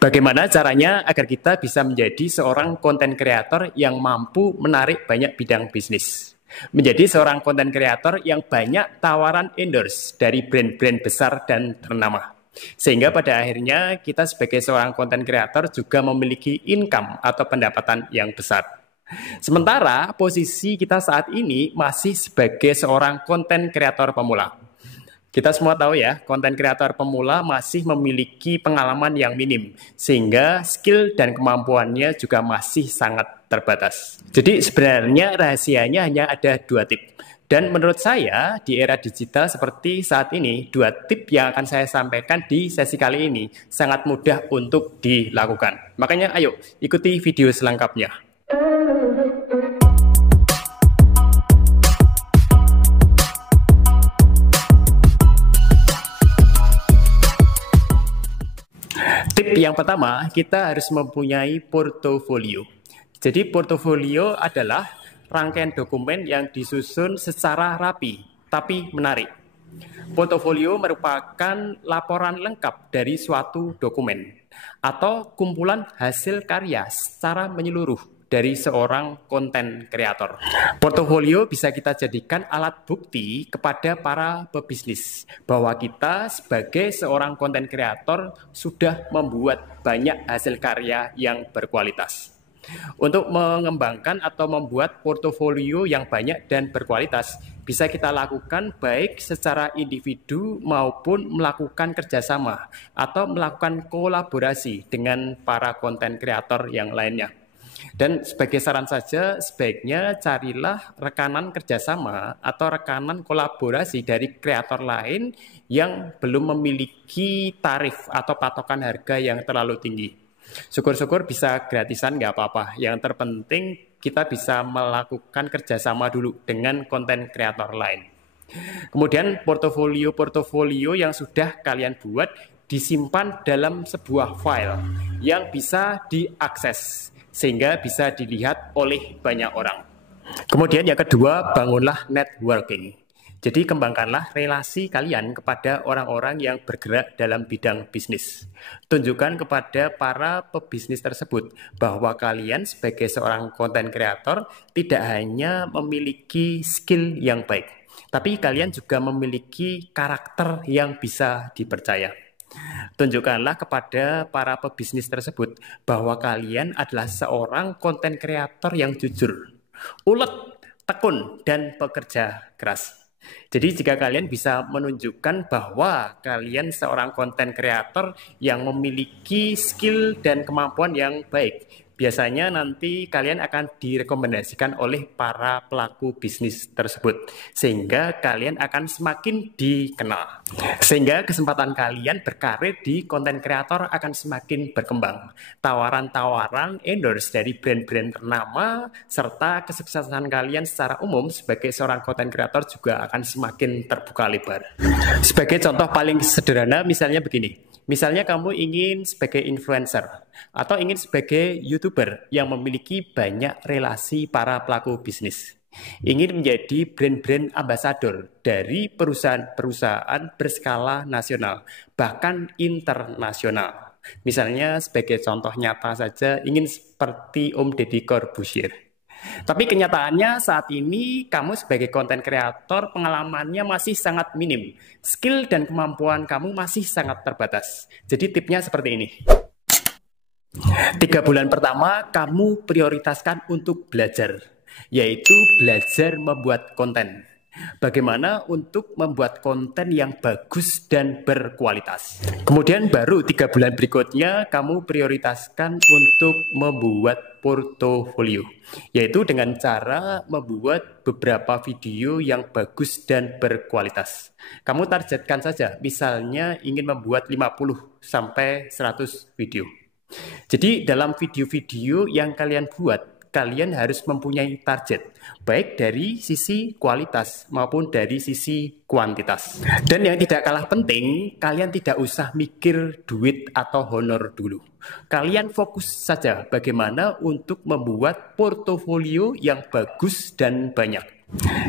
Bagaimana caranya agar kita bisa menjadi seorang konten kreator yang mampu menarik banyak bidang bisnis? Menjadi seorang konten kreator yang banyak tawaran endorse dari brand-brand besar dan ternama. Sehingga pada akhirnya kita sebagai seorang konten kreator juga memiliki income atau pendapatan yang besar. Sementara posisi kita saat ini masih sebagai seorang konten kreator pemula. Kita semua tahu ya, konten kreator pemula masih memiliki pengalaman yang minim, sehingga skill dan kemampuannya juga masih sangat terbatas. Jadi sebenarnya rahasianya hanya ada 2 tip. Dan menurut saya, di era digital seperti saat ini, 2 tip yang akan saya sampaikan di sesi kali ini sangat mudah untuk dilakukan. Makanya ayo, ikuti video selengkapnya. Tip yang pertama, kita harus mempunyai portofolio. Jadi portofolio adalah rangkaian dokumen yang disusun secara rapi, tapi menarik. Portofolio merupakan laporan lengkap dari suatu dokumen atau kumpulan hasil karya secara menyeluruh dari seorang konten kreator. Portofolio bisa kita jadikan alat bukti kepada para pebisnis bahwa kita sebagai seorang konten kreator sudah membuat banyak hasil karya yang berkualitas. Untuk mengembangkan atau membuat portofolio yang banyak dan berkualitas, bisa kita lakukan baik secara individu maupun melakukan kerjasama atau melakukan kolaborasi dengan para konten kreator yang lainnya. Dan sebagai saran saja, sebaiknya carilah rekanan kerjasama atau rekanan kolaborasi dari kreator lain yang belum memiliki tarif atau patokan harga yang terlalu tinggi. Syukur-syukur bisa gratisan, nggak apa-apa. Yang terpenting kita bisa melakukan kerjasama dulu dengan konten kreator lain. Kemudian portofolio yang sudah kalian buat disimpan dalam sebuah file yang bisa diakses sehingga bisa dilihat oleh banyak orang. Kemudian yang kedua, bangunlah networking. Jadi kembangkanlah relasi kalian kepada orang-orang yang bergerak dalam bidang bisnis. Tunjukkan kepada para pebisnis tersebut bahwa kalian sebagai seorang konten kreator tidak hanya memiliki skill yang baik, tapi kalian juga memiliki karakter yang bisa dipercaya. Tunjukkanlah kepada para pebisnis tersebut bahwa kalian adalah seorang konten kreator yang jujur, ulet, tekun, dan pekerja keras. Jadi jika kalian bisa menunjukkan bahwa kalian seorang konten kreator yang memiliki skill dan kemampuan yang baik, biasanya nanti kalian akan direkomendasikan oleh para pelaku bisnis tersebut, sehingga kalian akan semakin dikenal. Sehingga kesempatan kalian berkarir di konten kreator akan semakin berkembang. Tawaran-tawaran endorse dari brand-brand ternama, serta kesuksesan kalian secara umum sebagai seorang konten kreator juga akan semakin terbuka lebar. Sebagai contoh paling sederhana, misalnya begini. Misalnya kamu ingin sebagai influencer atau ingin sebagai YouTuber yang memiliki banyak relasi para pelaku bisnis. Ingin menjadi brand-brand ambasador dari perusahaan-perusahaan berskala nasional, bahkan internasional. Misalnya sebagai contoh nyata saja ingin seperti Om Deddy Corbuzier. Tapi kenyataannya saat ini kamu sebagai konten kreator pengalamannya masih sangat minim. Skill dan kemampuan kamu masih sangat terbatas. Jadi tipnya seperti ini. 3 bulan pertama kamu prioritaskan untuk belajar, yaitu belajar membuat konten. Bagaimana untuk membuat konten yang bagus dan berkualitas. Kemudian baru 3 bulan berikutnya kamu prioritaskan untuk membuat portofolio, yaitu dengan cara membuat beberapa video yang bagus dan berkualitas. Kamu targetkan saja, misalnya ingin membuat 50-100 video. Jadi dalam video-video yang kalian buat, kalian harus mempunyai target, baik dari sisi kualitas maupun dari sisi kuantitas. Dan yang tidak kalah penting, kalian tidak usah mikir duit atau honor dulu. Kalian fokus saja bagaimana untuk membuat portofolio yang bagus dan banyak.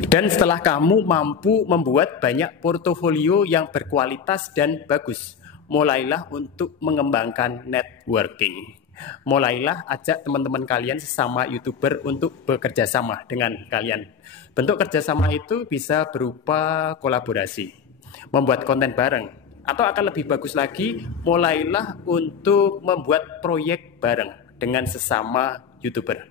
Dan setelah kamu mampu membuat banyak portofolio yang berkualitas dan bagus, mulailah untuk mengembangkan networking. Mulailah ajak teman-teman kalian sesama YouTuber untuk bekerja sama dengan kalian. Bentuk kerjasama itu bisa berupa kolaborasi, membuat konten bareng, atau akan lebih bagus lagi, mulailah untuk membuat proyek bareng dengan sesama YouTuber.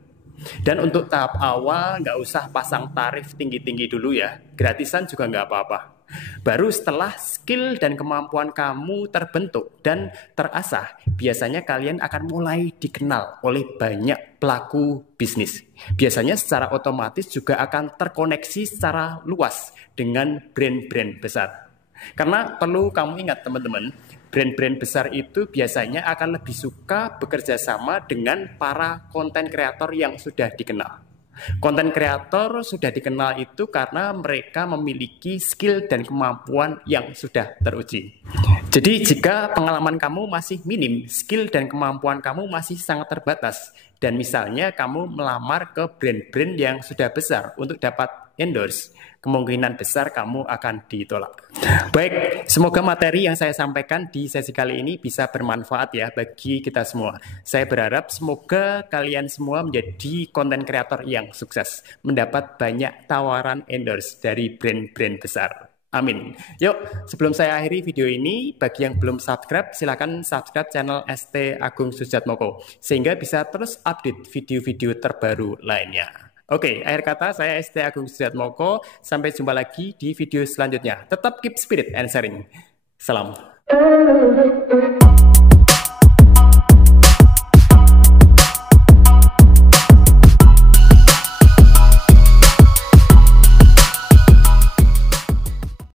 Dan untuk tahap awal, nggak usah pasang tarif tinggi-tinggi dulu ya, gratisan juga nggak apa-apa. Baru setelah skill dan kemampuan kamu terbentuk dan terasah, biasanya kalian akan mulai dikenal oleh banyak pelaku bisnis. Biasanya secara otomatis juga akan terkoneksi secara luas dengan brand-brand besar. Karena perlu kamu ingat teman-teman, brand-brand besar itu biasanya akan lebih suka bekerja sama dengan para konten kreator yang sudah dikenal. Konten kreator sudah dikenal itu karena mereka memiliki skill dan kemampuan yang sudah teruji. Jadi jika pengalaman kamu masih minim, skill dan kemampuan kamu masih sangat terbatas, dan misalnya kamu melamar ke brand-brand yang sudah besar untuk dapat endorse, kemungkinan besar kamu akan ditolak. Baik, semoga materi yang saya sampaikan di sesi kali ini bisa bermanfaat ya bagi kita semua. Saya berharap semoga kalian semua menjadi konten kreator yang sukses, mendapat banyak tawaran endorse dari brand-brand besar. Amin. Yuk, sebelum saya akhiri video ini, bagi yang belum subscribe, silakan subscribe channel ST Agung Sujatmoko, sehingga bisa terus update video-video terbaru lainnya. Oke, akhir kata saya ST Agung Sujatmoko. Sampai jumpa lagi di video selanjutnya. Tetap keep spirit and sharing. Salam.